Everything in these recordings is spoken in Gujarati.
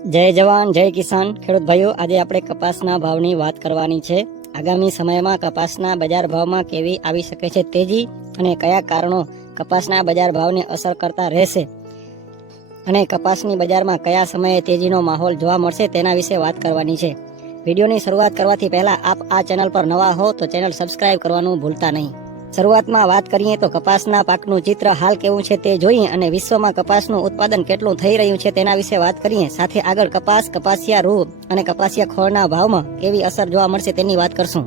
જય જવાન જય કિસાન ખેડૂત ભાઈઓ, આજે આપણે કપાસના ભાવની વાત કરવાની છે। આગામી સમયમાં કપાસના બજાર ભાવમાં કેવી આવી શકે છે તેજી અને કયા કારણો કપાસના બજાર ભાવને અસર કરતા રહેશે અને કપાસની બજારમાં કયા સમયે તેજીનો માહોલ જોવા મળશે તેના વિશે વાત કરવાની છે। વિડીયોની શરૂઆત કરવાથી પહેલા આપ આ ચેનલ પર નવા હો તો ચેનલ સબસ્ક્રાઇબ કરવાનું ભૂલતા નહીં। શરૂઆતમાં વાત કરીએ તો કપાસના પાકનું ચિત્ર હાલ કેવું છે તે જોઈએ અને વિશ્વમાં કપાસનું ઉત્પાદન કેટલું થઈ રહ્યું છે તેના વિશે વાત કરીએ। સાથે આગળ કપાસ, કપાસિયા રૂ અને કપાસિયા ખોળના ભાવમાં કેવી અસર જોવા મળશે તેની વાત કરશું।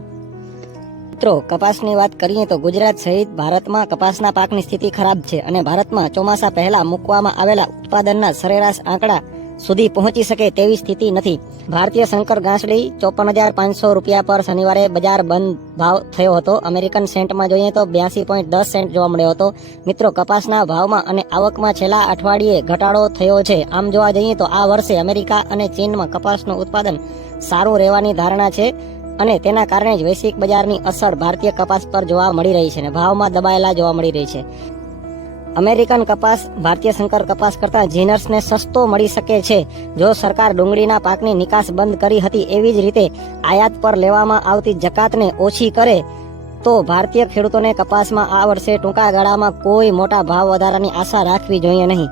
મિત્રો, કપાસની વાત કરીએ તો ગુજરાત સહિત ભારતમાં કપાસના પાકની સ્થિતિ ખરાબ છે અને ભારતમાં ચોમાસા પહેલા મૂકવામાં આવેલા ઉત્પાદનના સરેરાશ આંકડા સુધી પહોંચી શકે તેવી સ્થિતિ નથી। ભારતીય શંકર ઘાસડી 54,500 રૂપિયા પર શનિવારે બજાર બંધ ભાવ થયો હતો। અમેરિકન સેન્ટમાં જોઈએ તો 82.10 સેન્ટ જોવા મળ્યો હતો। મિત્રો, કપાસના ભાવમાં અને આવકમાં છેલ્લા અઠવાડિયે ઘટાડો થયો છે। આમ જોવા જઈએ તો આ વર્ષે અમેરિકા અને ચીનમાં કપાસનું ઉત્પાદન સારું રહેવાની ધારણા છે અને તેના કારણે જ વૈશ્વિક બજારની અસર ભારતીય કપાસ પર જોવા મળી રહી છે અને ભાવમાં દબાયેલા જોવા મળી રહી છે। અમેરિકન કપાસ ભારતીય શંકર કપાસ કરતાં જીનર્સને સસ્તો મળી શકે છે જો સરકાર ડુંગળીના પાકની નિકાસ બંધ કરી હતી એવી જ રીતે આયાત પર લેવામાં આવતી જકાતને ઓછી કરે તો ભારતીય ખેડૂતોને કપાસમાં આ વર્ષે ટૂંકા ગાળામાં કોઈ મોટા ભાવ વધારાની આશા રાખવી જોઈએ નહીં।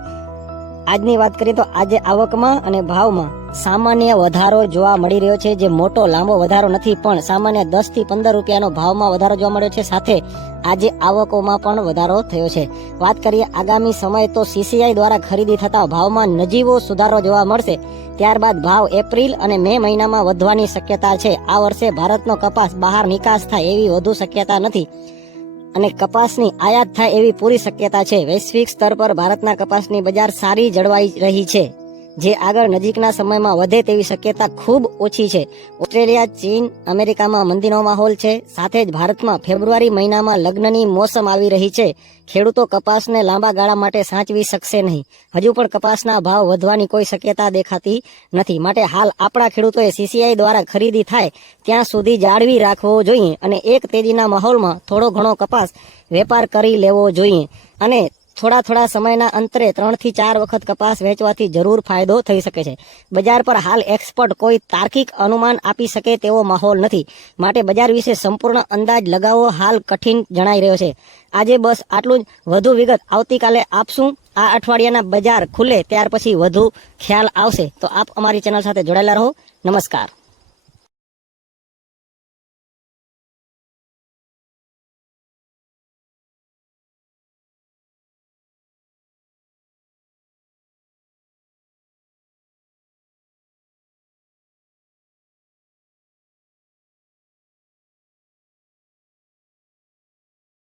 આજની વાત કરીએ તો આજે આવકમાં અને ભાવમાં સામાન્ય વધારો જોવા મળી રહ્યો છે, જે મોટો લાંબો વધારો નથી પણ સામાન્ય 10 થી 15 રૂપિયાનો ભાવમાં વધારો જોવા મળ્યો છે। સાથે આજે આવકોમાં પણ વધારો થયો છે। વાત કરીએ આગામી સમય તો CCI દ્વારા ખરીદી થતા ભાવમાં નજીવો સુધારો જોવા મળશે। ત્યારબાદ ભાવ એપ્રિલ અને મે મહિનામાં વધવાની શક્યતા છે। આ વર્ષે ભારતનો કપાસ બહાર નિકાસ થાય એવી વધુ શક્યતા નથી અને કપાસની આયાત થાય એવી પૂરી શક્યતા છે। વૈશ્વિક સ્તર પર ભારતના કપાસની બજાર સારી જળવાઈ રહી છે, જે આગળ નજીકના સમયમાં વધે તેવી શક્યતા ખૂબ ઓછી છે। ઓસ્ટ્રેલિયા, ચીન, અમેરિકામાં મંદીનો માહોલ છે। સાથે જ ભારતમાં ફેબ્રુઆરી મહિનામાં લગ્નની મોસમ આવી રહી છે। ખેડૂતો કપાસને લાંબા ગાળા માટે સાચવી શકશે નહીં। હજુ પણ કપાસના ભાવ વધવાની કોઈ શક્યતા દેખાતી નથી, માટે હાલ આપણા ખેડૂતોએ CCI દ્વારા ખરીદી થાય ત્યાં સુધી જાળવી રાખવો જોઈએ અને એક તેજીના માહોલમાં થોડો ઘણો કપાસ વેપાર કરી લેવો જોઈએ અને થોડા સમયના અંતરે 3 થી 4 વખત કપાસ વેચવાથી જરૂર ફાયદો થઈ શકે છે। બજાર પર હાલ એક્સપર્ટ કોઈ તાર્કિક અનુમાન આપી શકે તેવો માહોલ નથી, માટે બજાર વિશે સંપૂર્ણ અંદાજ લગાવવો હાલ કઠિન જણાઈ રહ્યો છે। આજે બસ આટલું જ। વધુ વિગત આવતીકાલે આપશું। આ અઠવાડિયાના બજાર ખુલે ત્યાર પછી વધુ ખ્યાલ આવશે, તો આપ અમારી ચેનલ સાથે જોડાયેલા રહો। નમસ્કાર।